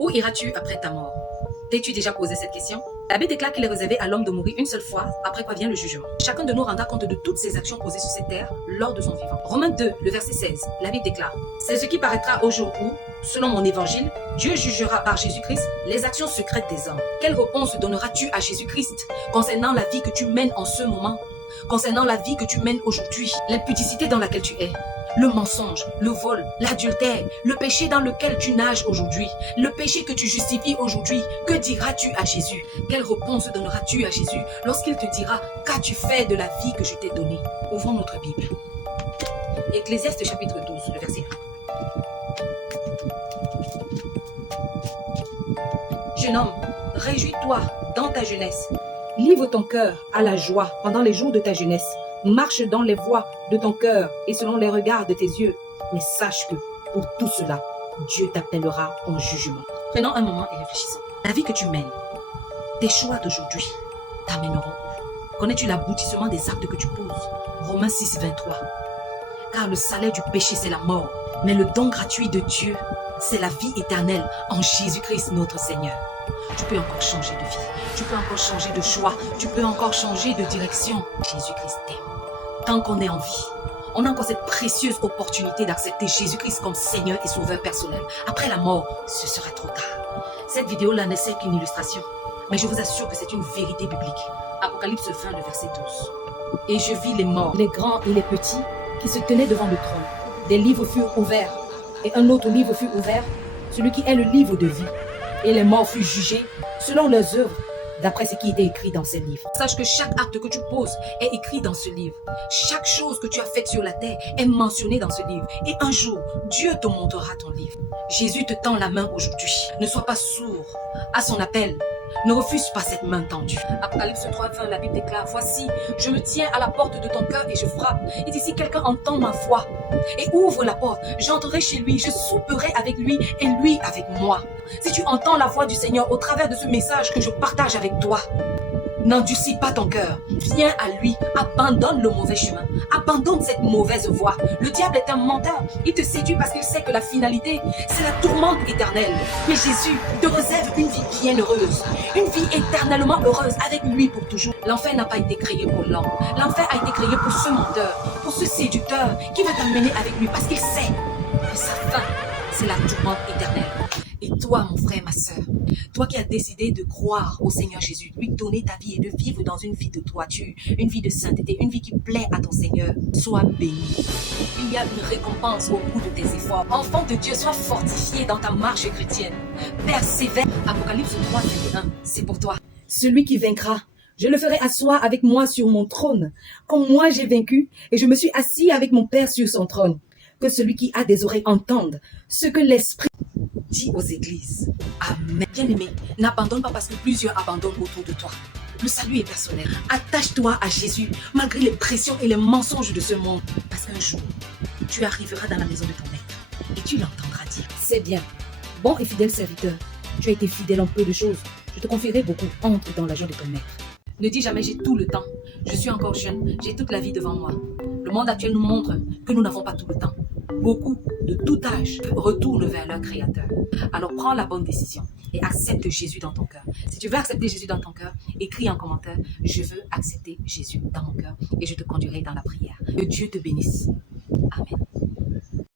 Où iras-tu après ta mort? T'es-tu déjà posé cette question? La Bible déclare qu'il est réservé à l'homme de mourir une seule fois, après quoi vient le jugement. Chacun de nous rendra compte de toutes ses actions posées sur cette terre lors de son vivant. Romains 2, le verset 16, la Bible déclare: c'est ce qui paraîtra au jour où, selon mon évangile, Dieu jugera par Jésus-Christ les actions secrètes des hommes. Quelle réponse donneras-tu à Jésus-Christ concernant la vie que tu mènes en ce moment, concernant la vie que tu mènes aujourd'hui, l'impudicité dans laquelle tu es, le mensonge, le vol, l'adultère, le péché dans lequel tu nages aujourd'hui, le péché que tu justifies aujourd'hui? Que diras-tu à Jésus? Quelle réponse donneras-tu à Jésus lorsqu'il te dira: qu'as-tu fait de la vie que je t'ai donnée? Ouvrons notre Bible. Ecclésiaste chapitre 12, le verset 1. Jeune homme, réjouis-toi dans ta jeunesse. Livre ton cœur à la joie pendant les jours de ta jeunesse. Marche dans les voies de ton cœur et selon les regards de tes yeux. Mais sache que pour tout cela, Dieu t'appellera en jugement. Prenons un moment et réfléchissons. La vie que tu mènes, tes choix d'aujourd'hui t'amèneront où? Connais-tu l'aboutissement des actes que tu poses? Romains 6, 23. Car le salaire du péché, c'est la mort. Mais le don gratuit de Dieu, c'est la vie éternelle en Jésus-Christ notre Seigneur. Tu peux encore changer de vie. Tu peux encore changer de choix. Tu peux encore changer de direction. Jésus-Christ t'aime. Tant qu'on est en vie, on a encore cette précieuse opportunité d'accepter Jésus-Christ comme Seigneur et Sauveur personnel. Après la mort, ce sera trop tard. Cette vidéo-là n'est qu'une illustration, mais je vous assure que c'est une vérité biblique. Apocalypse 20, le verset 12. Et je vis les morts, les grands et les petits, qui se tenaient devant le trône. Des livres furent ouverts, et un autre livre fut ouvert, celui qui est le livre de vie. Et les morts furent jugés selon leurs œuvres, d'après ce qui était écrit dans ces livres. Sache que chaque acte que tu poses est écrit dans ce livre. Chaque chose que tu as faite sur la terre est mentionnée dans ce livre. Et un jour, Dieu te montrera ton livre. Jésus te tend la main aujourd'hui. Ne sois pas sourd à son appel. Ne refuse pas cette main tendue. Apocalypse 3, 20, la Bible déclare: voici, je me tiens à la porte de ton cœur et je frappe. Et si quelqu'un entend ma voix et ouvre la porte, j'entrerai chez lui, je souperai avec lui et lui avec moi. Si tu entends la voix du Seigneur au travers de ce message que je partage avec toi, n'endurcis pas ton cœur. Viens à lui. Abandonne le mauvais chemin. Abandonne cette mauvaise voie. Le diable est un menteur. Il te séduit parce qu'il sait que la finalité, c'est la tourmente éternelle. Mais Jésus te réserve une vie bienheureuse. Une vie éternellement heureuse avec lui pour toujours. L'enfer n'a pas été créé pour l'homme. L'enfer a été créé pour ce menteur, pour ce séducteur qui veut t'emmener avec lui parce qu'il sait que sa fin, c'est la tourmente éternelle. Et toi, mon frère, ma soeur, toi qui as décidé de croire au Seigneur Jésus, lui donner ta vie et de vivre dans une vie de droiture, une vie de sainteté, une vie qui plaît à ton Seigneur, sois béni. Il y a une récompense au bout de tes efforts. Enfant de Dieu, sois fortifié dans ta marche chrétienne. Persévère. Apocalypse 3, 21, c'est pour toi. Celui qui vaincra, je le ferai asseoir avec moi sur mon trône, comme moi j'ai vaincu et je me suis assis avec mon Père sur son trône. Que celui qui a des oreilles entende ce que l'Esprit dit aux églises. Amen. Bien-aimé, n'abandonne pas parce que plusieurs abandonnent autour de toi. Le salut est personnel. Attache-toi à Jésus malgré les pressions et les mensonges de ce monde. Parce qu'un jour, tu arriveras dans la maison de ton maître et tu l'entendras dire: c'est bien, bon et fidèle serviteur. Tu as été fidèle en peu de choses. Je te confierai beaucoup. Entre dans la joie de ton maître. Ne dis jamais: j'ai tout le temps. Je suis encore jeune. J'ai toute la vie devant moi. Le monde actuel nous montre que nous n'avons pas tout le temps. Beaucoup de tout âge retournent vers leur Créateur. Alors prends la bonne décision et accepte Jésus dans ton cœur. Si tu veux accepter Jésus dans ton cœur, écris en commentaire: je veux accepter Jésus dans mon cœur, et je te conduirai dans la prière. Que Dieu te bénisse. Amen.